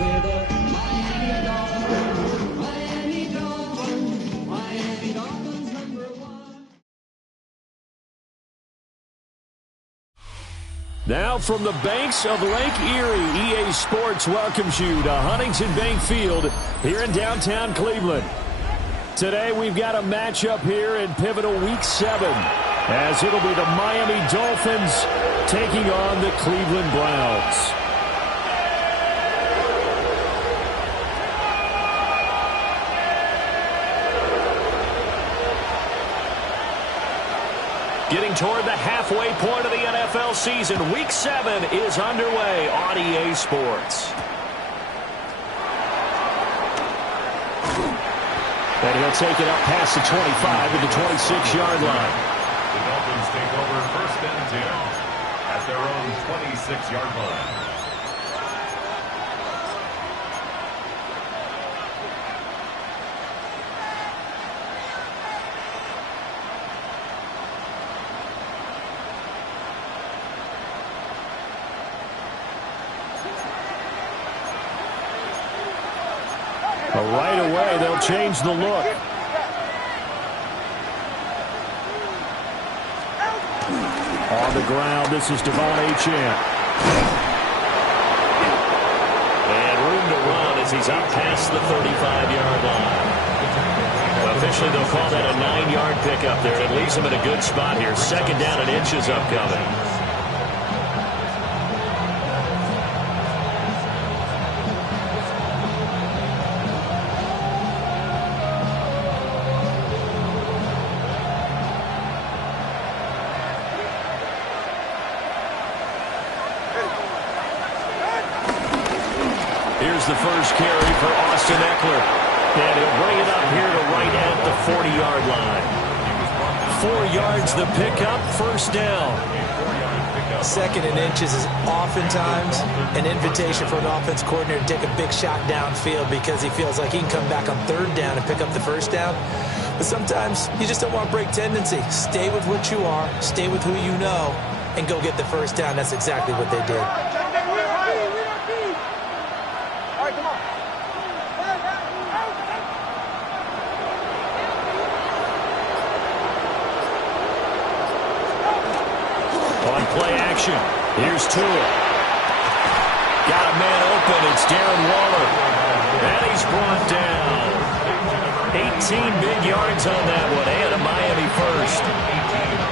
We're the Miami Dolphins, Miami Dolphins, Miami Dolphins #1. Now from the banks of Lake Erie, EA Sports welcomes you to Huntington Bank Field here in downtown Cleveland. Today we've got a matchup here in pivotal Week 7, as it'll be the Miami Dolphins taking on the Cleveland Browns. Getting toward the halfway point of the NFL season, Week 7 is underway on EA Sports. And he'll take it up past the 25 to the 26-yard line. The Dolphins take over 1st and 10 at their own 26-yard line. Right away, they'll change the look. On the ground, this is Devon Achane. And room to run as he's up past the 35-yard line. Officially, they'll call that a 9-yard pickup there. It leaves him in a good spot here. 2nd down and inches upcoming. Here's the first carry for Austin Eckler. And he'll bring it up here to right at the 40-yard line. 4 yards the pickup, 1st down. 2nd and inches is oftentimes an invitation for an offense coordinator to take a big shot downfield because he feels like he can come back on 3rd down and pick up the 1st down. But sometimes you just don't want to break tendency. Stay with what you are, stay with who you know, and go get the 1st down. That's exactly what they did. On play action, here's Tua. Got a man open, it's Darren Waller. And he's brought down. 18 big yards on that one, and a Miami first.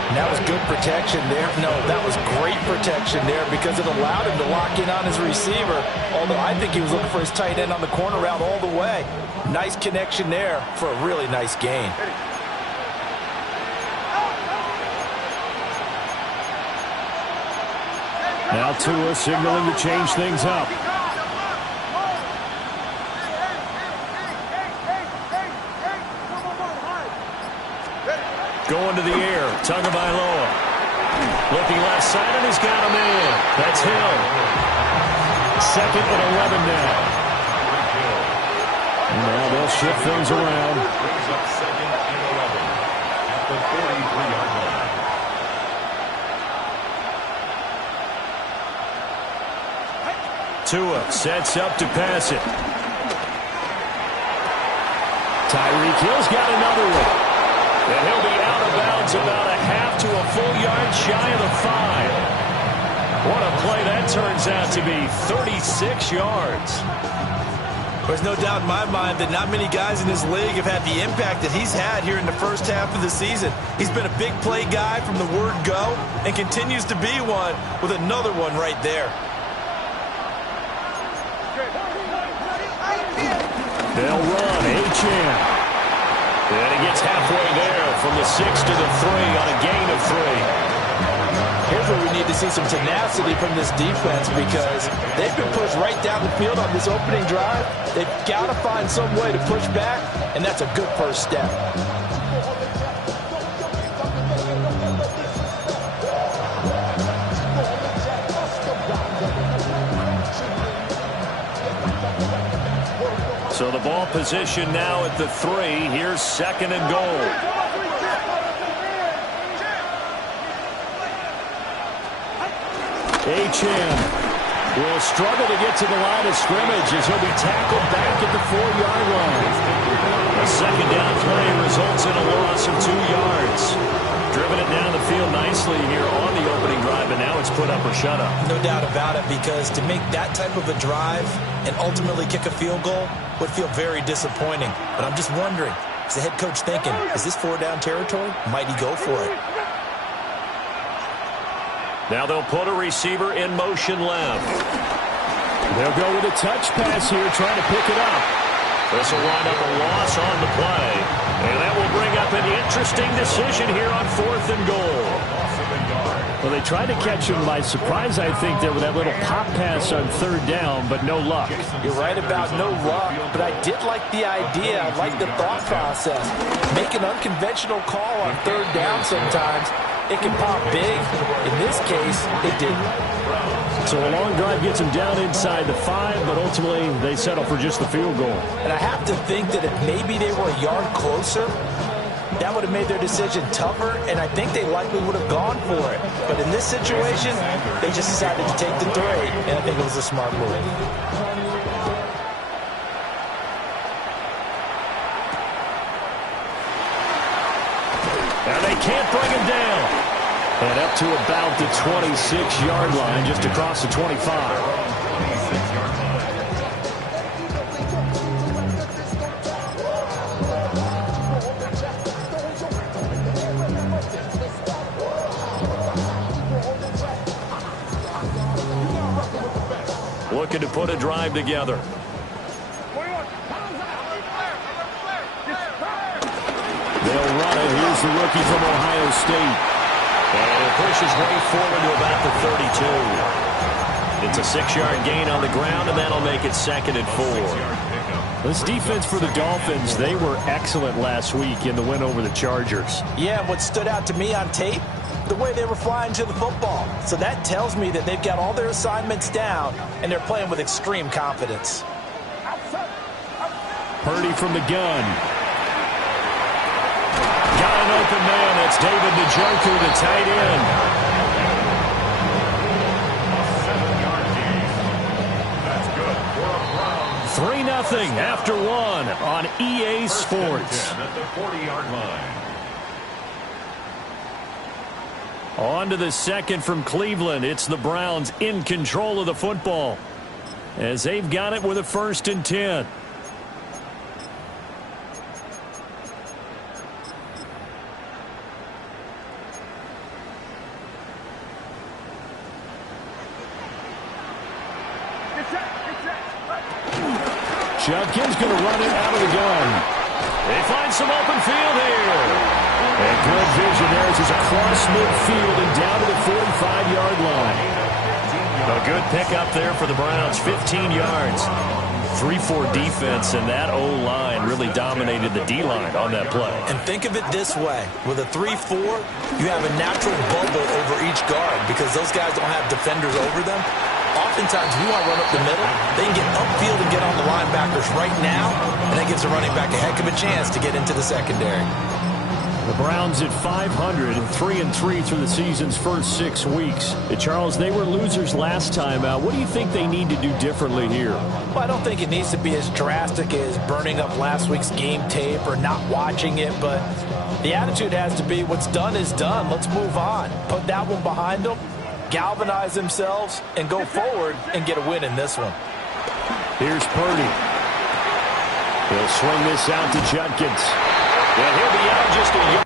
And that was good protection there. No, that was great protection there because it allowed him to lock in on his receiver. Although I think he was looking for his tight end on the corner route all the way. Nice connection there for a really nice gain. Now Tua signaling to change things up. Going to the air, Tagovailoa. Looking left side, and he's got a man. That's Hill. 2nd and 11 now. Now they'll shift things around. Brings up 2nd and 11 at the 43-yard line. Tua sets up to pass it. Tyreek Hill's got another one. And he'll be out of bounds about a half to a full yard shy of the 5. What a play that turns out to be. 36 yards. There's no doubt in my mind that not many guys in this league have had the impact that he's had here in the 1st half of the season. He's been a big play guy from the word go and continues to be one with another one right there. They'll run, Achane. And he gets halfway there from the 6 to the 3 on a gain of 3. Here's where we need to see some tenacity from this defense because they've been pushed right down the field on this opening drive. They've got to find some way to push back, and that's a good first step. So the ball position now at the 3. Here's second and goal. H.M. will struggle to get to the line of scrimmage as he'll be tackled back at the 4-yard line. A second down play results in a loss of 2 yards. Driven it down the field nicely here on the opening drive, and now it's put up or shut up. No doubt about it, because to make that type of a drive and ultimately kick a field goal would feel very disappointing. But I'm just wondering, is the head coach thinking, is this 4-down territory? Might he go for it? Now they'll put a receiver in motion left. They'll go with a touch pass here, trying to pick it up. This will wind up a loss on the play. And that will bring up an interesting decision here on 4th and goal. Well, they tried to catch him by surprise, I think, there with that little pop pass on 3rd down, but no luck. You're right about no luck, but I did like the idea. I like the thought process. Make an unconventional call on 3rd down sometimes. It can pop big. In this case, it didn't. So a long drive gets them down inside the 5, but ultimately they settle for just the field goal. And I have to think that if maybe they were a yard closer, that would have made their decision tougher, and I think they likely would have gone for it. But in this situation, they just decided to take the 3, and I think it was a smart move. And they can't bring him down. And up to about the 26-yard line, just across the 25. Looking to put a drive together. They'll run it. Here's the rookie from Ohio State. And it pushes way forward to about the 32. It's a 6-yard gain on the ground, and that'll make it 2nd and 4. This defense for the Dolphins, they were excellent last week in the win over the Chargers. Yeah, what stood out to me on tape, the way they were flying to the football. So that tells me that they've got all their assignments down, and they're playing with extreme confidence. Purdy from the gun. Got an open man. That's David Njoku, the tight end. 3-0 after 1 on EA Sports. At the 40-yard line. On to the second from Cleveland. It's the Browns in control of the football as they've got it with a 1st and 10. Judkins going to run it out of the gun. They find some open field here. And good vision there as he's across midfield and down to the 45-yard line. A good pickup there for the Browns, 15 yards. 3-4 defense, and that O-line really dominated the D-line on that play. And think of it this way. With a 3-4, you have a natural bubble over each guard because those guys don't have defenders over them. Oftentimes, we want to run up the middle. They can get upfield and get on the linebackers right now, and that gives the running back a heck of a chance to get into the secondary. The Browns at 500, 3-3 through the season's first 6 weeks. Charles, they were losers last time out. What do you think they need to do differently here? Well, I don't think it needs to be as drastic as burning up last week's game tape or not watching it, but the attitude has to be what's done is done. Let's move on. Put that one behind them, galvanize themselves, and go forward and get a win in this one. Here's Purdy. He'll swing this out to Judkins. And he'll be out just a yard.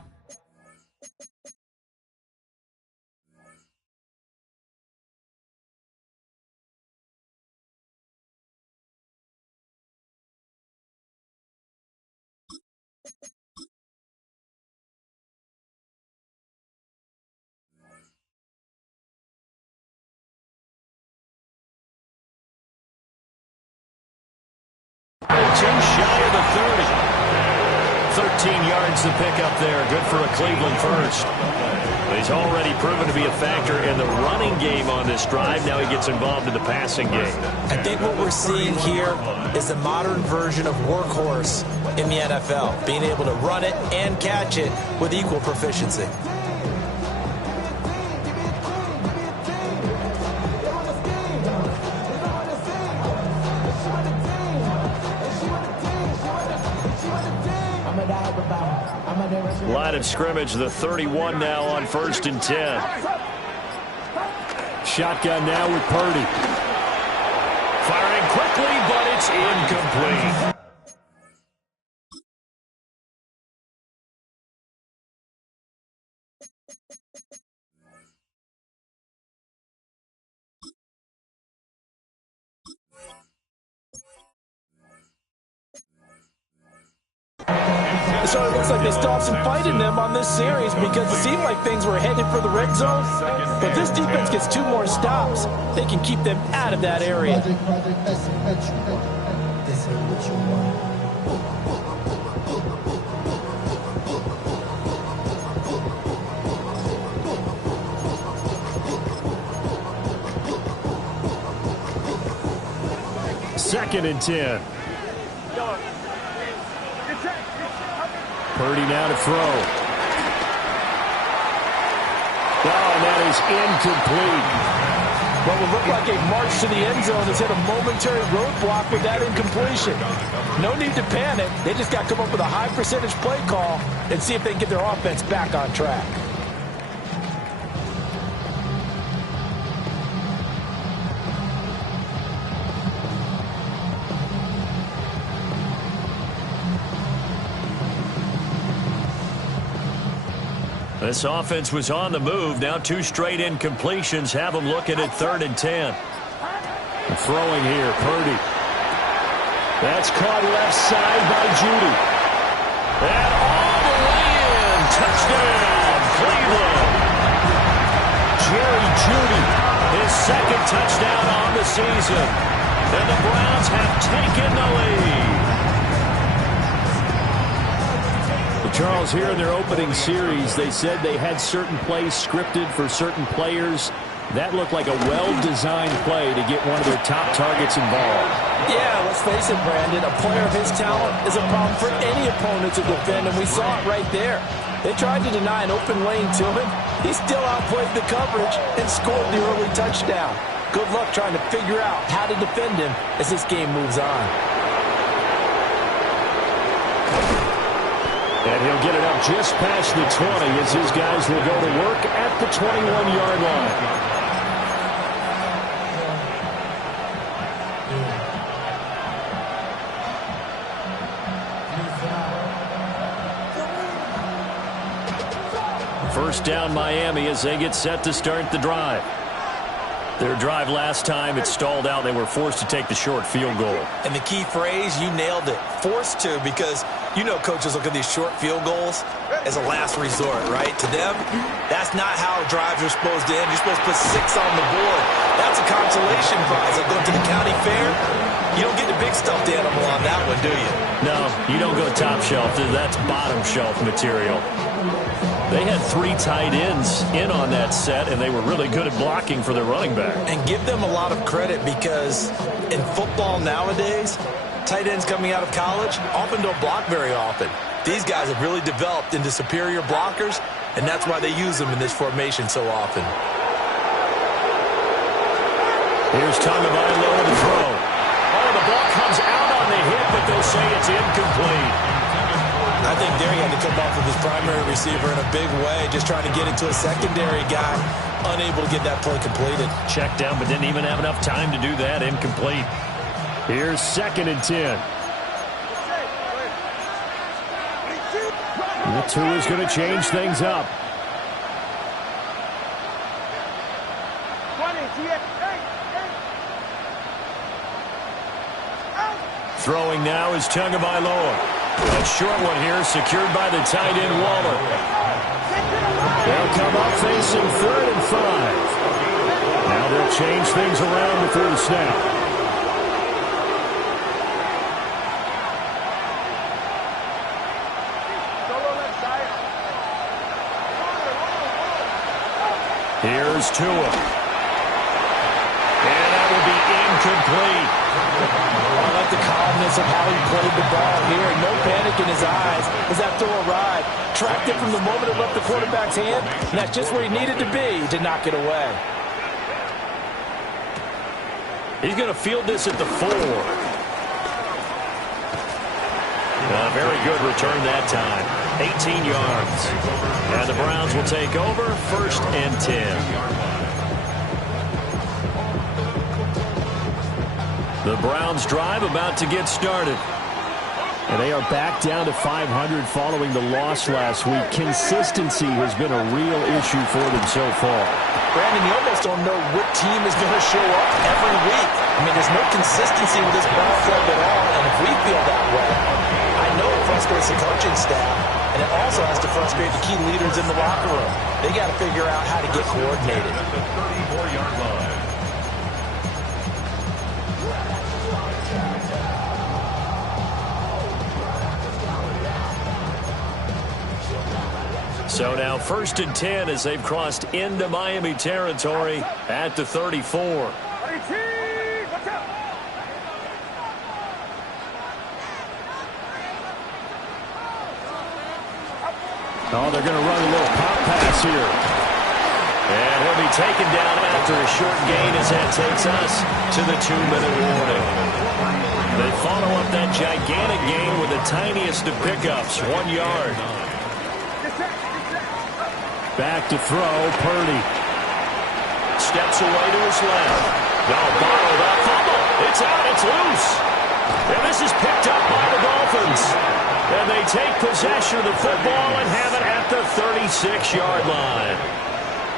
13 yards to pick up there. Good for a Cleveland first. He's already proven to be a factor in the running game on this drive. Now he gets involved in the passing game. I think what we're seeing here is the modern version of workhorse in the NFL, being able to run it and catch it with equal proficiency. Line of scrimmage, the 31 now on 1st and 10. Shotgun now with Purdy. Firing quickly, but it's incomplete. So it looks like they still have some fight in them on this series because it seemed like things were headed for the red zone. But this defense gets 2 more stops. They can keep them out of that area. Second and 10. Purdy now to throw. Oh, and that is incomplete. What would look like a march to the end zone has hit a momentary roadblock with that incompletion. No need to panic. They just got to come up with a high percentage play call and see if they can get their offense back on track. This offense was on the move. Now 2 straight incompletions have them looking at 3rd and 10. Throwing here, Purdy. That's caught left side by Judy. And all the way in. Touchdown, Cleveland. Jerry Judy. His 2nd touchdown on the season. And the Browns have taken the lead. Charles, here in their opening series, they said they had certain plays scripted for certain players. That looked like a well-designed play to get one of their top targets involved. Yeah, let's face it, Brandon. A player of his talent is a problem for any opponent to defend, and we saw it right there. They tried to deny an open lane to him. He still outplayed the coverage and scored the early touchdown. Good luck trying to figure out how to defend him as this game moves on. And he'll get it up just past the 20 as his guys will go to work at the 21-yard line. First down, Miami, as they get set to start the drive. Their drive last time, it stalled out. They were forced to take the short field goal. And the key phrase, you nailed it, forced to, because you know coaches look at these short field goals as a last resort, right? To them, that's not how drives are supposed to end. You're supposed to put 6 on the board. That's a consolation prize. Like going to the county fair, you don't get the big stuffed animal on that one, do you? No, you don't go top shelf. That's bottom shelf material. They had 3 tight ends in on that set, and they were really good at blocking for their running back. And give them a lot of credit because in football nowadays, tight ends coming out of college often don't block very often. These guys have really developed into superior blockers, and that's why they use them in this formation so often. Here's Tagovailoa to throw. Oh, the ball comes out on the hit, but they'll say it's incomplete. I think there he had to come off with his primary receiver in a big way, just trying to get it to a secondary guy, unable to get that play completed. Checked down, but didn't even have enough time to do that. Incomplete. Here's 2nd and 10. The 2 is going to change things up. Throwing now is Tagovailoa. A short one here, secured by the tight end Waller. They'll come up facing 3rd and 5. Now they'll change things around before the snap. Here's Tua. And that will be incomplete. I like the calmness of how he played the ball here. No panic in his eyes as that throw arrived. Tracked it from the moment it left the quarterback's hand, and that's just where he needed to be to knock it away. He's going to field this at the 4. Very good return that time. 18 yards. And the Browns will take over, 1st and 10. The Browns drive about to get started. And they are back down to 500 following the loss last week. Consistency has been a real issue for them so far. Brandon, you almost don't know what team is going to show up every week. I mean, there's no consistency with this ball club at all, and if we feel that way, I know it frustrates the coaching staff, and it also has to frustrate the key leaders in the locker room. They got to figure out how to get coordinated. At the 34-yard line. So now 1st and 10 as they've crossed into Miami territory at the 34. Oh, they're going to run a little pop pass here. And he'll be taken down after a short gain as that takes us to the 2-minute warning. They follow up that gigantic gain with the tiniest of pickups, 1 yard. Back to throw, Purdy. Steps away to his left. Bottled up, fumble. It's out, it's loose. And this is picked up by the Dolphins. And they take possession of the football and have it at the 36-yard line.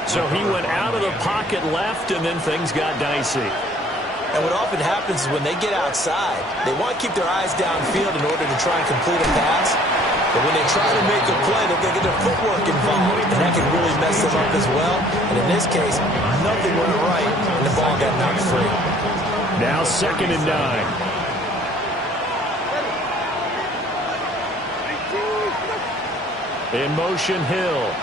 So he went out of the pocket left, and then things got dicey. And what often happens is when they get outside, they want to keep their eyes downfield in order to try and complete a pass. But when they try to make a play, they're going to get their footwork involved, and that can really mess them up as well. And in this case, nothing went right, and the ball got knocked free. Now 2nd and 9. In motion, Hill.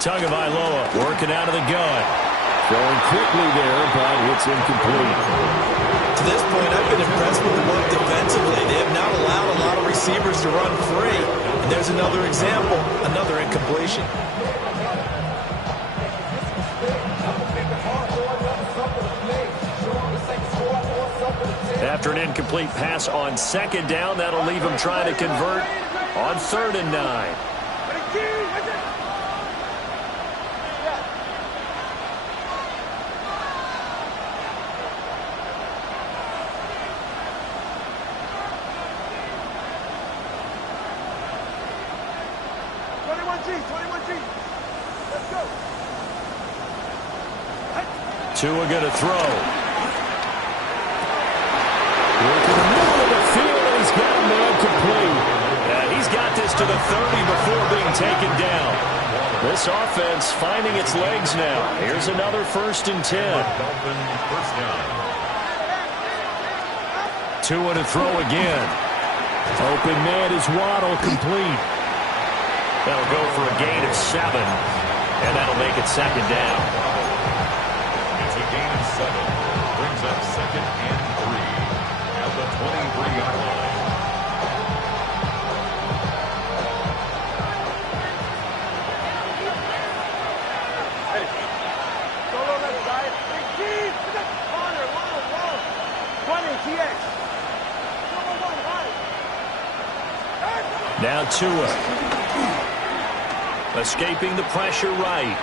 Tagovailoa working out of the gun. Throwing quickly there, but it's incomplete. To this point, I've been impressed with the work defensively. They have not allowed a lot of receivers to run free. And there's another example, another incompletion. After an incomplete pass on 2nd down, that'll leave him trying to convert on 3rd and 9. Tua going to throw. Working the middle of the field, and he's got him there complete. And he's got this to the 30 before being taken down. This offense finding its legs now. Here's another 1st and 10. Tua to throw again. Open man is Waddle, complete. That'll go for a gain of 7. And that'll make it 2nd down. It's a gain of 7. Brings up 2nd and 3 at the 23-yard line. Now Tua. Escaping the pressure right.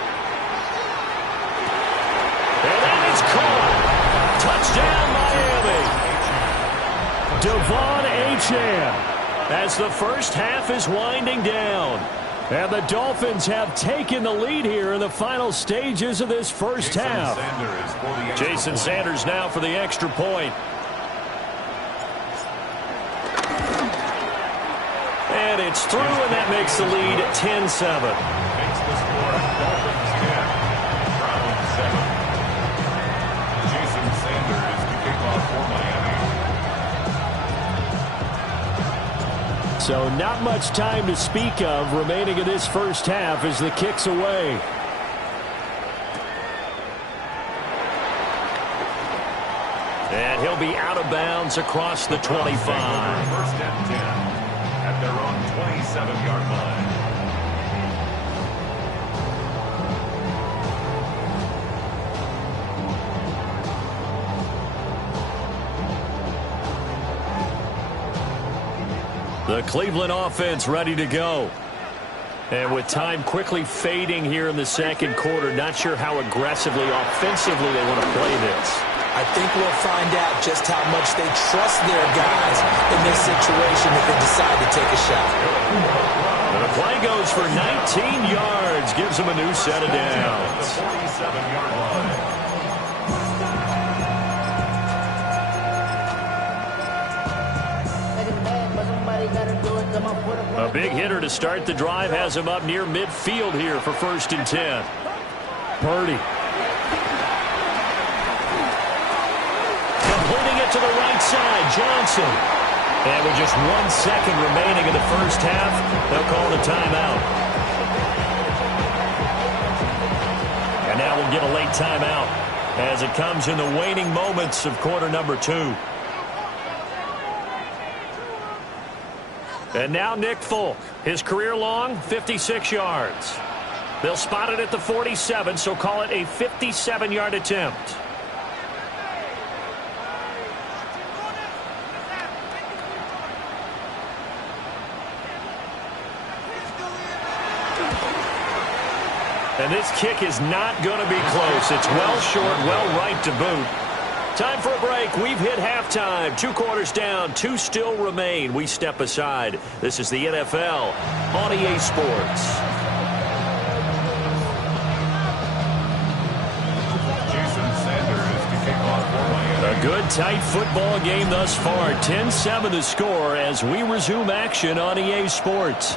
And that is caught. Devon Touchdown, Miami. Achane as the first half is winding down. And the Dolphins have taken the lead here in the final stages of this first half. Jason Sanders now for the extra point. And it's through, and that makes the lead 10-7. Makes the score Dolphins 10, Browns 7. So not much time to speak of remaining in this first half as the kick's away. And he'll be out of bounds across the 25. First and 10 at their own 27-yard line. The Cleveland offense ready to go. And with time quickly fading here in the second quarter, not sure how aggressively, offensively they want to play this. I think we'll find out just how much they trust their guys in this situation if they decide to take a shot. The play goes for 19 yards, gives them a new set of downs. 47-yard line. A big hitter to start the drive has him up near midfield here for 1st and 10. Purdy. Completing it to the right side, Johnson. And with just 1 second remaining in the first half, they'll call the timeout. And now we'll get a late timeout as it comes in the waning moments of quarter number 2. And now Nick Folk, his career long, 56 yards. They'll spot it at the 47, so call it a 57-yard attempt. And this kick is not going to be close. It's well short, well right to boot. Time for a break. We've hit halftime. 2 quarters down. 2 still remain. We step aside. This is the NFL on EA Sports. Jason Sanders to kick off for Miami. A good, tight football game thus far. 10-7 the score as we resume action on EA Sports.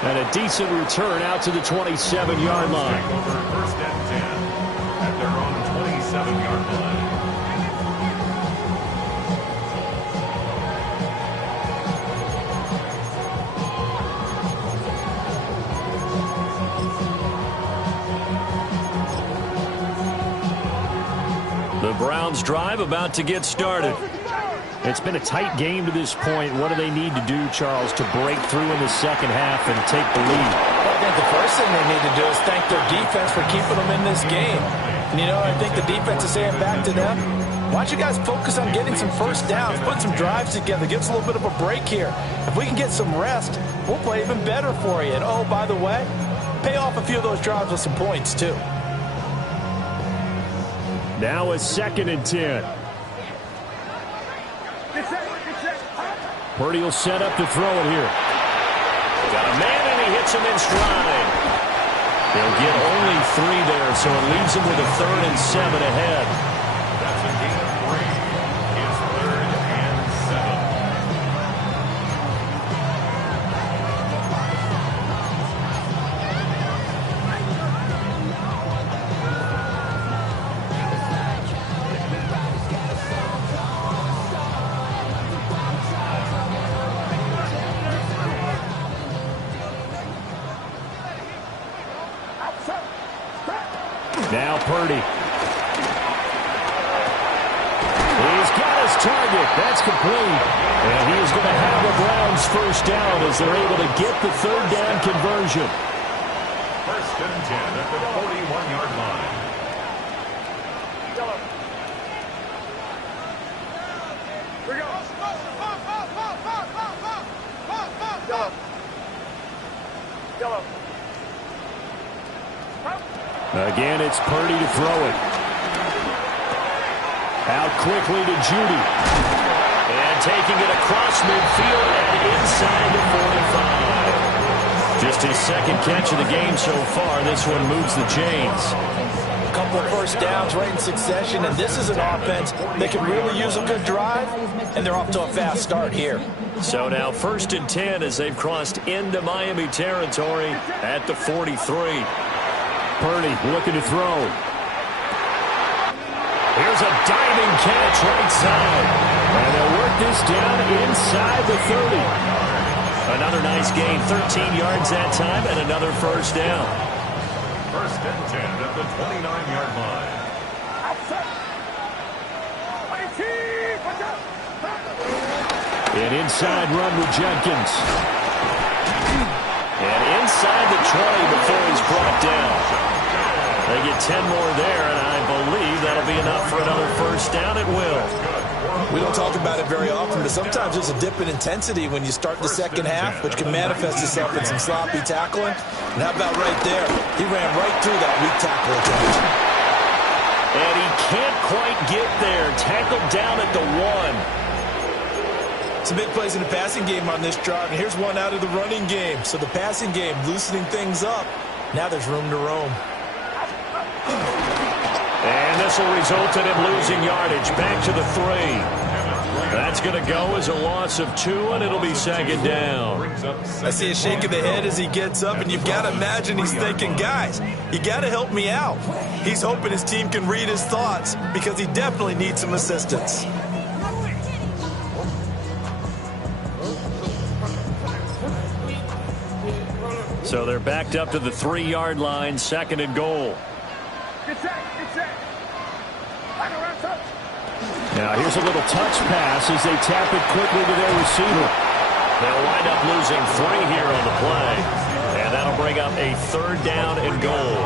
And a decent return out to the 27-yard line. First and 10 at their own 27-yard line. The Browns drive about to get started. It's been a tight game to this point. What do they need to do, Charles, to break through in the second half and take the lead? Well, I think the first thing they need to do is thank their defense for keeping them in this game. And, you know, I think the defense is saying back to them, why don't you guys focus on getting some first downs, put some drives together, give us a little bit of a break here. If we can get some rest, we'll play even better for you. And, oh, by the way, pay off a few of those drives with some points, too. Now a 2nd and 10. Purdy will set up to throw it here. Got a man, and he hits him in stride. They'll get only 3 there, so it leaves them with a 3rd and 7 ahead. That's a gain of 3. It's 3rd and 7. Now Purdy. He's got his target. That's complete. And he is going to have the Browns first down as they're able to get the 3rd down conversion. First and 10 at the 41-yard line. Again, it's Purdy to throw it. Out quickly to Judy. And taking it across midfield and inside the 45. Just his 2nd catch of the game so far. This one moves the chains. A couple of first downs right in succession, and this is an offense that can really use a good drive, and they're off to a fast start here. So now 1st and 10 as they've crossed into Miami territory at the 43. Purdy looking to throw. Here's a diving catch right side. And they'll work this down inside the 30. Another nice gain, 13 yards that time, and another first down. First and 10 at the 29-yard line. An inside run with Jenkins. And inside the 20 before he's brought down. They get 10 more there, and I believe that'll be enough for another first down. It will. We don't talk about it very often, but sometimes there's a dip in intensity when you start the second half, which can manifest itself in some sloppy tackling. And how about right there? He ran right through that weak tackle attempt. And he can't quite get there. Tackled down at the 1. Some big plays in the passing game on this drive, and here's one out of the running game. So the passing game loosening things up. Now there's room to roam. And this will result in him losing yardage. Back to the 3. That's going to go as a loss of 2, and it'll be second down. I see a shake of the head as he gets up, and you've got to imagine he's thinking, guys, you got to help me out. He's hoping his team can read his thoughts because he definitely needs some assistance. So they're backed up to the 3-yard line, second and goal. Now here's a little touch pass as they tap it quickly to their receiver. They'll wind up losing 3 here on the play. And that'll bring up a third down and goal.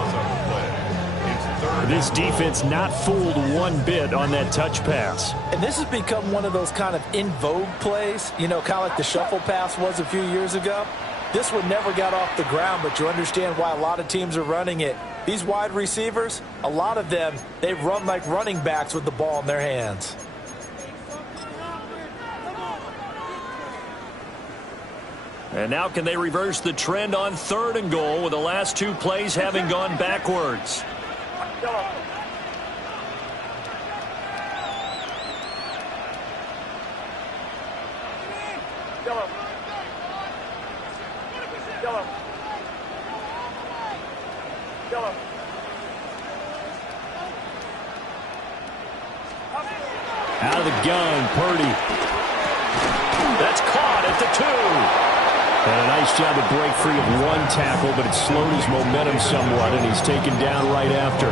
This defense not fooled one bit on that touch pass. And this has become one of those kind of in vogue plays, you know, kind of like the shuffle pass was a few years ago. This one never got off the ground, but you understand why a lot of teams are running it. These wide receivers, a lot of them, they run like running backs with the ball in their hands. And now can they reverse the trend on third and goal with the last 2 plays having gone backwards? Out of the gun, Purdy. That's caught at the 2. And a nice job to break free of one tackle, but it slowed his momentum somewhat, and he's taken down right after.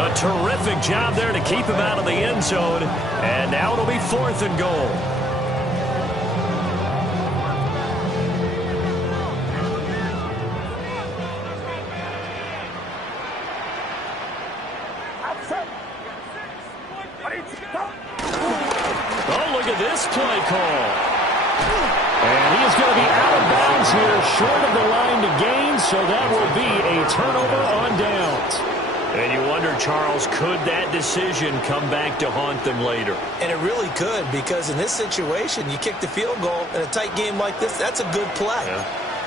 A terrific job there to keep him out of the end zone. And now it'll be 4th and goal. Oh, look at this play call. And he is going to be out of bounds here, short of the line to gain, so that will be a turnover on downs. And you wonder, Charles, could that decision come back to haunt them later? And it really could, because in this situation, you kick the field goal in a tight game like this, that's a good play. Yeah.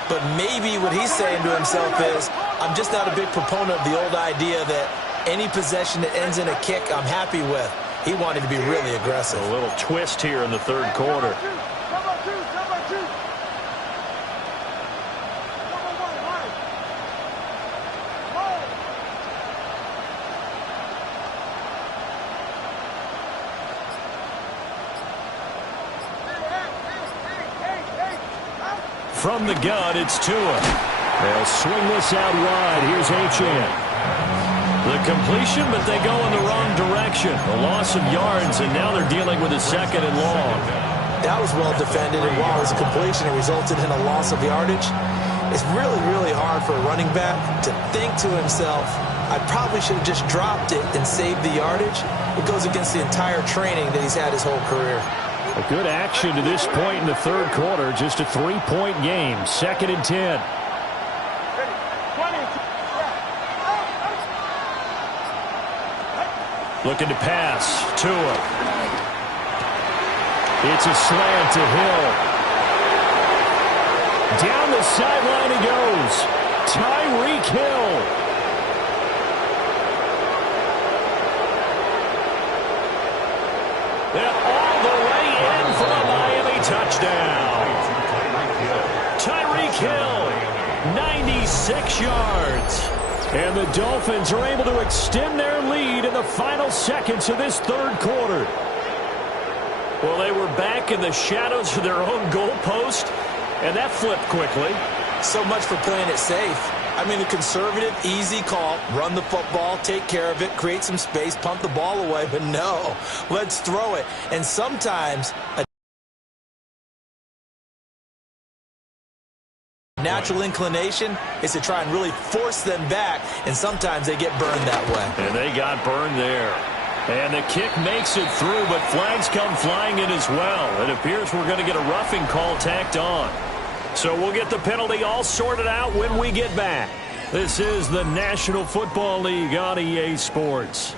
But maybe what he's saying to himself is, I'm just not a big proponent of the old idea that any possession that ends in a kick I'm happy with. He wanted to be really aggressive. A little twist here in the third quarter. From the gun, it's Tua. They'll swing this out wide. Here's Achane. The completion, but they go in the wrong direction. A loss of yards, and now they're dealing with a second and long. That was well defended, and while it was a completion, it resulted in a loss of yardage. It's really, really hard for a running back to think to himself, I probably should have just dropped it and saved the yardage. It goes against the entire training that he's had his whole career. A good action to this point in the third quarter. Just a 3-point game. 2nd and 10. Looking to pass. Tua. It's a slant to Hill. Down the sideline he goes. Tyreek Hill. They're all the way in for a Miami touchdown. Tyreek Hill, 96 yards. And the Dolphins are able to extend their lead in the final seconds of this third quarter. Well, they were back in the shadows of their own goalpost, and that flipped quickly. So much for playing it safe. I mean, the conservative, easy call, run the football, take care of it, create some space, punt the ball away. But no, let's throw it. And sometimes a natural inclination is to try and really force them back, and sometimes they get burned that way. And they got burned there. And the kick makes it through, but flags come flying in as well. It appears we're going to get a roughing call tacked on. So we'll get the penalty all sorted out when we get back. This is the National Football League on EA Sports.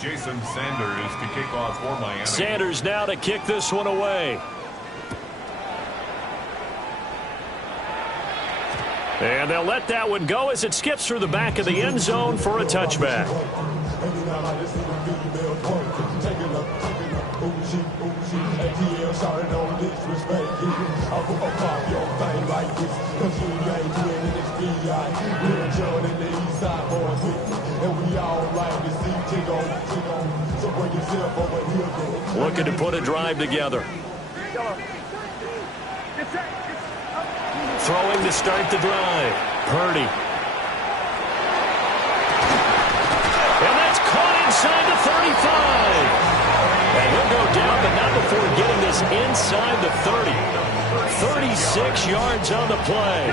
Jason Sanders to kick off for Miami. Sanders now to kick this one away. And they'll let that one go as it skips through the back of the end zone for a touchback. Looking to put a drive together. Throwing to start the drive. Purdy. And that's caught inside the 35. And he'll go down, but not before getting this inside the 30. 36 yards on the play.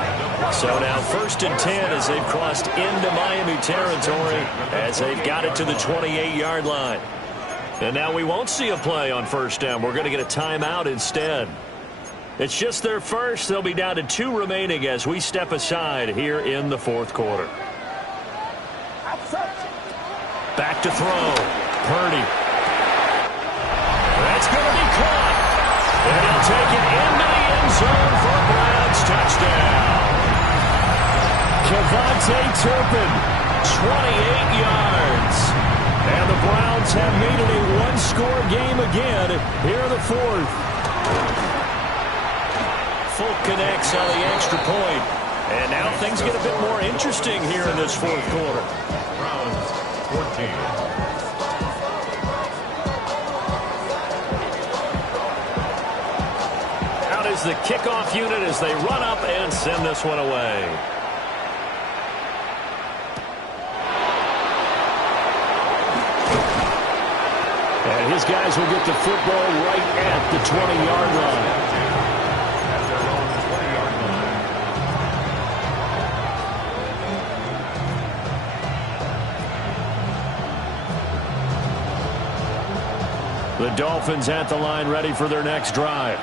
So now 1st and 10 as they've crossed into Miami territory as they've got it to the 28-yard line. And now we won't see a play on 1st down. We're going to get a timeout instead. It's just their first. They'll be down to 2 remaining as we step aside here in the 4th quarter. Back to throw. Purdy. That's going to be caught. And he'll take it into the end zone for a Browns touchdown. Kevontae Turpin, 28 yards. And the Browns have made it a one-score game again here in the 4th. Folk connects on the extra point. And now things get a bit more interesting here in this 4th quarter. Browns 14. Is the kickoff unit as they run up and send this one away. And his guys will get the football right at the 20-yard line. At their own 20-yard line. The Dolphins at the line ready for their next drive.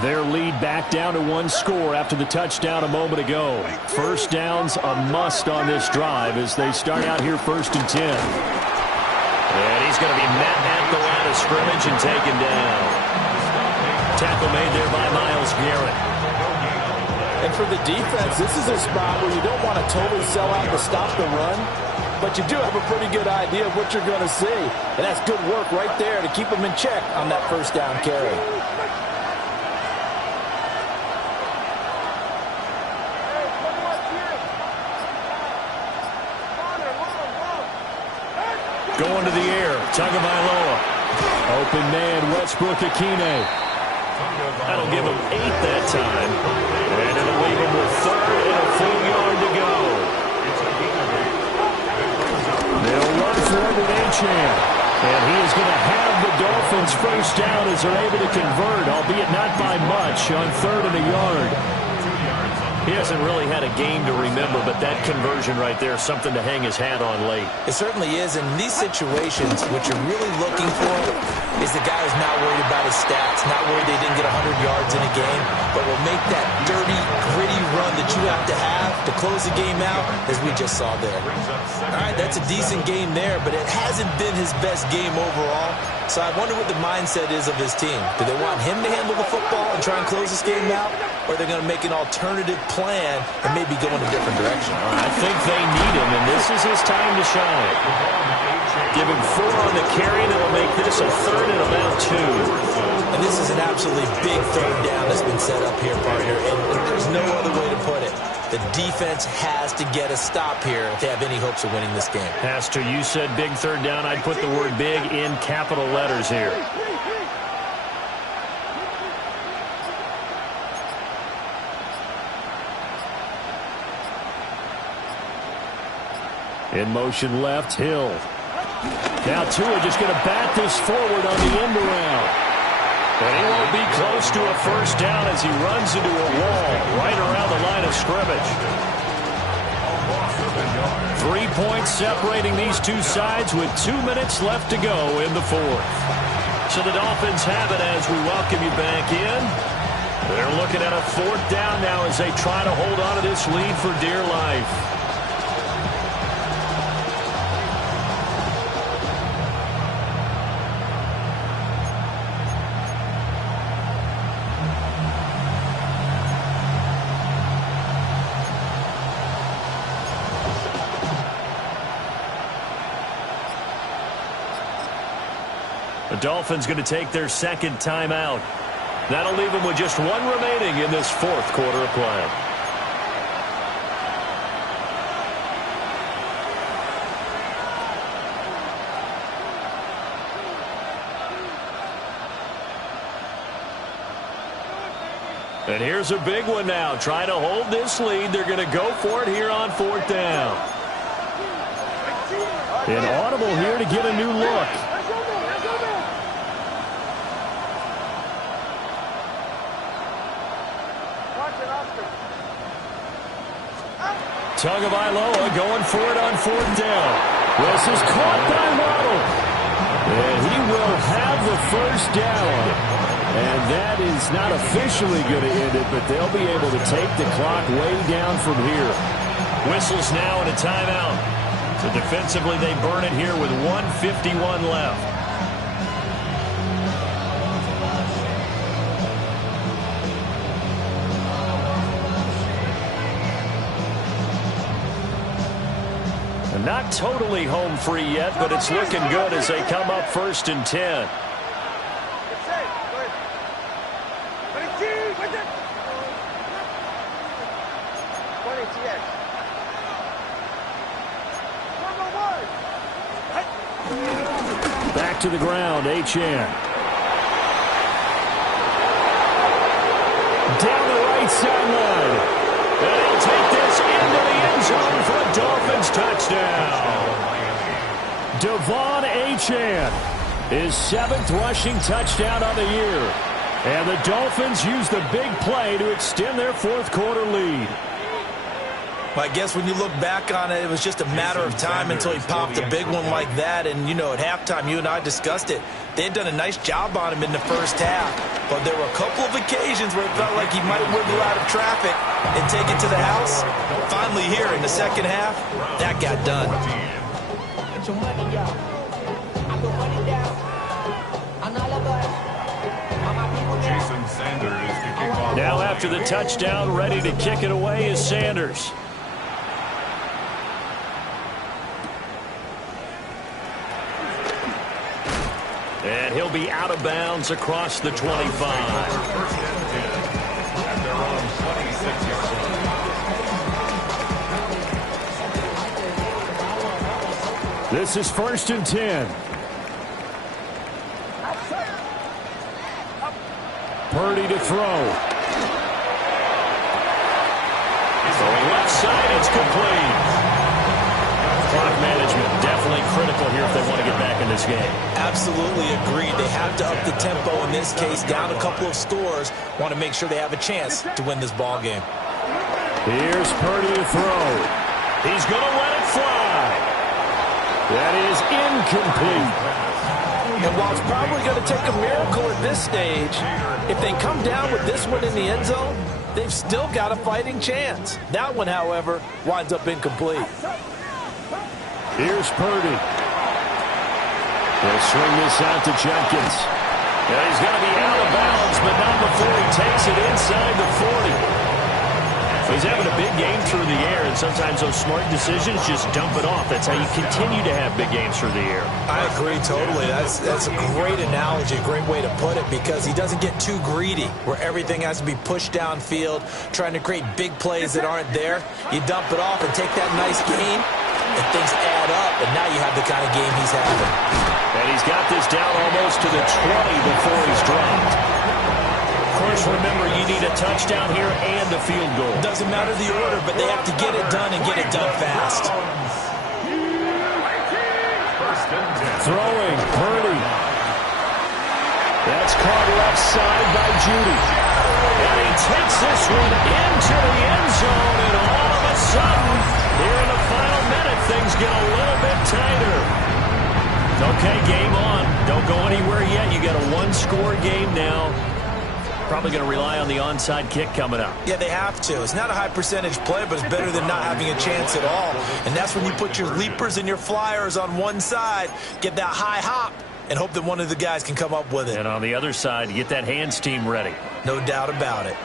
Their lead back down to 1 score after the touchdown a moment ago. 1st down's a must on this drive as they start out here 1st and 10. And he's going to be met at the line of scrimmage and taken down. Tackle made there by Myles Garrett. And for the defense, this is a spot where you don't want to totally sell out to stop the run, but you do have a pretty good idea of what you're going to see. And that's good work right there to keep them in check on that 1st down carry. Going to the air, Tagovailoa. Open man, Westbrook-Ikhine. That'll give him 8 that time. And it'll leave him with 3rd and a full yard to go. They'll run for it with Achane. And he is going to have the Dolphins 1st down as they're able to convert, albeit not by much, on 3rd and a yard. He hasn't really had a game to remember, but that conversion right there is something to hang his hat on late. It certainly is. In these situations, what you're really looking for is the guy who's not worried about his stats, not worried they didn't get 100 yards in a game, but will make that dirty, gritty run that you have to close the game out, as we just saw there. All right, that's a decent game there, but it hasn't been his best game overall. So I wonder what the mindset is of his team. Do they want him to handle the football and try and close this game out, or are they going to make an alternative plan and maybe go in a different direction? I think they need him, and this is his time to shine. Give him 4 on the carry, and it'll make this a 3rd and about 2. And this is an absolutely big third down that's been set up here, partner, and there's no other way to put it. The defense has to get a stop here if they have any hopes of winning this game. Pastor, you said big third down. I'd put the word big in capital letters here. In motion left, Hill. Now Tua just going to bat this forward on the end around. And he won't be close to a first down as he runs into a wall right around the line of scrimmage. 3 points separating these two sides with 2 minutes left to go in the fourth. So the Dolphins have it as we welcome you back in. They're looking at a fourth down now as they try to hold on to this lead for dear life. The Dolphins going to take their second timeout. That'll leave them with just one remaining in this fourth quarter of play. And here's a big one now. Trying to hold this lead. They're going to go for it here on fourth down. Inaudible here to get a new look. Tagovailoa going for it on fourth down. This is caught by Waddle. And he will have the first down. And that is not officially going to end it, but they'll be able to take the clock way down from here. Whistles now and a timeout. So defensively they burn it here with 1:51 left. Not totally home free yet, but it's looking good as they come up 1st and 10. Back to the ground, Achane. Down the right sideline. And he'll take this into the end zone for a Dolphins touchdown. Devon Achane, his 7th rushing touchdown on the year. And the Dolphins use the big play to extend their fourth quarter lead. Well, I guess when you look back on it, it was just a matter of time until he popped a big one like that. And, you know, at halftime, you and I discussed it. They had done a nice job on him in the first half. But there were a couple of occasions where it felt like he might wiggle out of traffic and take it to the house. Finally here in the second half, that got done. Jason Sanders to kick off. Now after the touchdown, ready to kick it away is Sanders. And he'll be out of bounds across the 25. First and 10 at their own 26-yard line. This is 1st and 10. Purdy to throw. So left side, it's complete. Clock management definitely critical here if they want to get back in this game. Absolutely agreed. They have to up the tempo in this case, down a couple of scores. Want to make sure they have a chance to win this ball game. Here's Purdy to throw. He's going to let it fly. That is incomplete. And while it's probably going to take a miracle at this stage, if they come down with this one in the end zone, they've still got a fighting chance. That one, however, winds up incomplete. Here's Purdy. They'll swing this out to Jenkins. Yeah, he's going to be out of bounds, but not before he takes it inside the 40. So He's having a big game through the air, and sometimes those smart decisions just dump it off. That's how you continue to have big games through the air. I agree totally. That's a great analogy, a great way to put it, because he doesn't get too greedy where everything has to be pushed downfield, trying to create big plays that aren't there. You dump it off and take that nice gain, and things add up, and now you have the kind of game he's having. And he's got this down almost to the 20 before he's dropped. Of course, remember, you need a touchdown here and a field goal. Doesn't matter the order, but they have to get it done and get it done fast. Throwing, Purdy. That's caught left side by Judy. And he takes this one into the end zone, and all of a sudden, here in the final minute, things get a little bit tighter. Okay, game on. Don't go anywhere yet. You got a one-score game now. Probably going to rely on the onside kick coming up. Yeah, they have to. It's not a high percentage play, but it's better than not having a chance at all. And that's when you put your leapers and your flyers on one side, get that high hop, and hope that one of the guys can come up with it. And on the other side, you get that hands team ready. No doubt about it.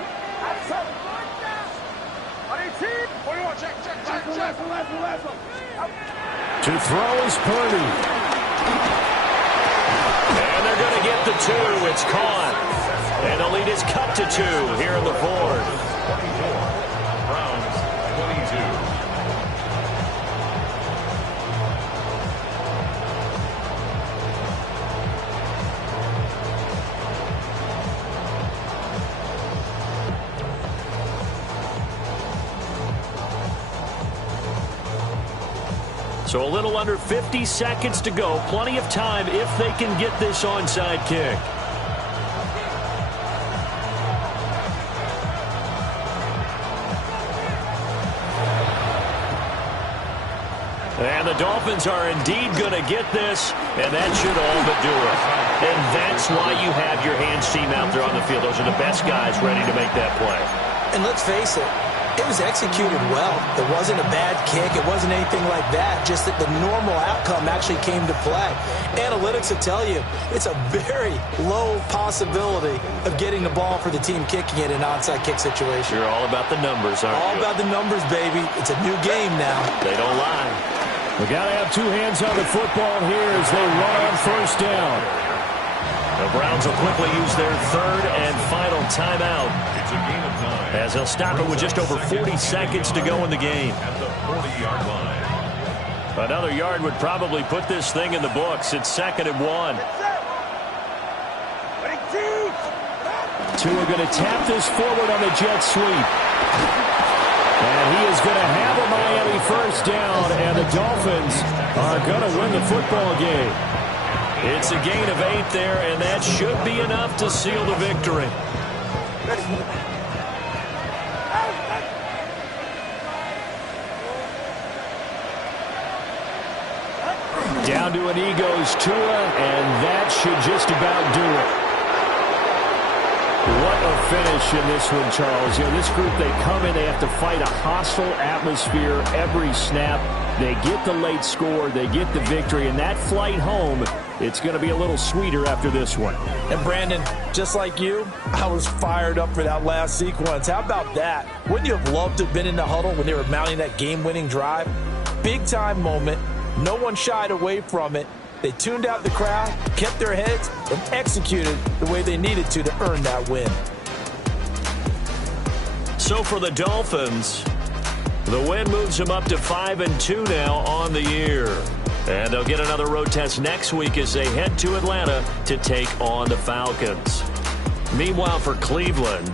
To throw is Purdy. And they're going to get the 2. It's caught. And the lead is cut to 2 here in the fourth. 24, Browns 22. So a little under 50 seconds to go. Plenty of time if they can get this onside kick. And the Dolphins are indeed going to get this, and that should all but do it. And that's why you have your hands team out there on the field. Those are the best guys ready to make that play. And let's face it, it was executed well. It wasn't a bad kick. It wasn't anything like that. Just that the normal outcome actually came to play. Analytics will tell you it's a very low possibility of getting the ball for the team kicking it in an onside kick situation. You're all about the numbers, aren't you? All about the numbers, baby. It's a new game now. They don't lie. We got to have 2 hands on the football here as they run on first down. The Browns will quickly use their 3rd and final timeout. It's a gain of 9. As they'll stop it with just over 40 seconds to go in the game. At the 40-yard line. Another yard would probably put this thing in the books. It's 2nd and 1. Tua going to tap this forward on the jet sweep. And he is going to have a Miami first down, and the Dolphins are going to win the football game. It's a gain of 8 there, and that should be enough to seal the victory. Down to a knee goes Tua, and that should just about do it. What a finish in this one, Charles. You know, this group, they come in, they have to fight a hostile atmosphere every snap. They get the late score, they get the victory, and that flight home, it's going to be a little sweeter after this one. And Brandon, just like you, I was fired up for that last sequence. How about that? Wouldn't you have loved to have been in the huddle when they were mounting that game-winning drive? Big-time moment. No one shied away from it. They tuned out the crowd, kept their heads, and executed the way they needed to earn that win. So for the Dolphins, the win moves them up to 5-2 now on the year. And they'll get another road test next week as they head to Atlanta to take on the Falcons. Meanwhile, for Cleveland,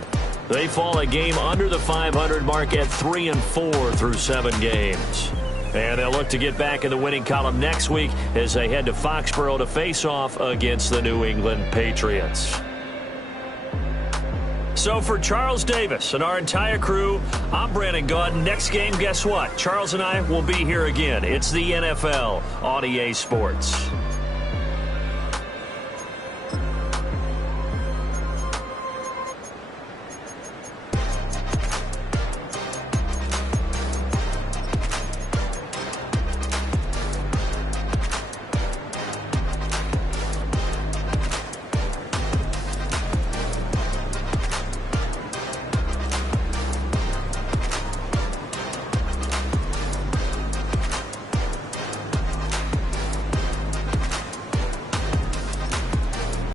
they fall a game under the 500 mark at 3-4 through 7 games. And they'll look to get back in the winning column next week as they head to Foxborough to face off against the New England Patriots. So for Charles Davis and our entire crew, I'm Brandon Gaudin. Next game, guess what? Charles and I will be here again. It's the NFL on EA Sports.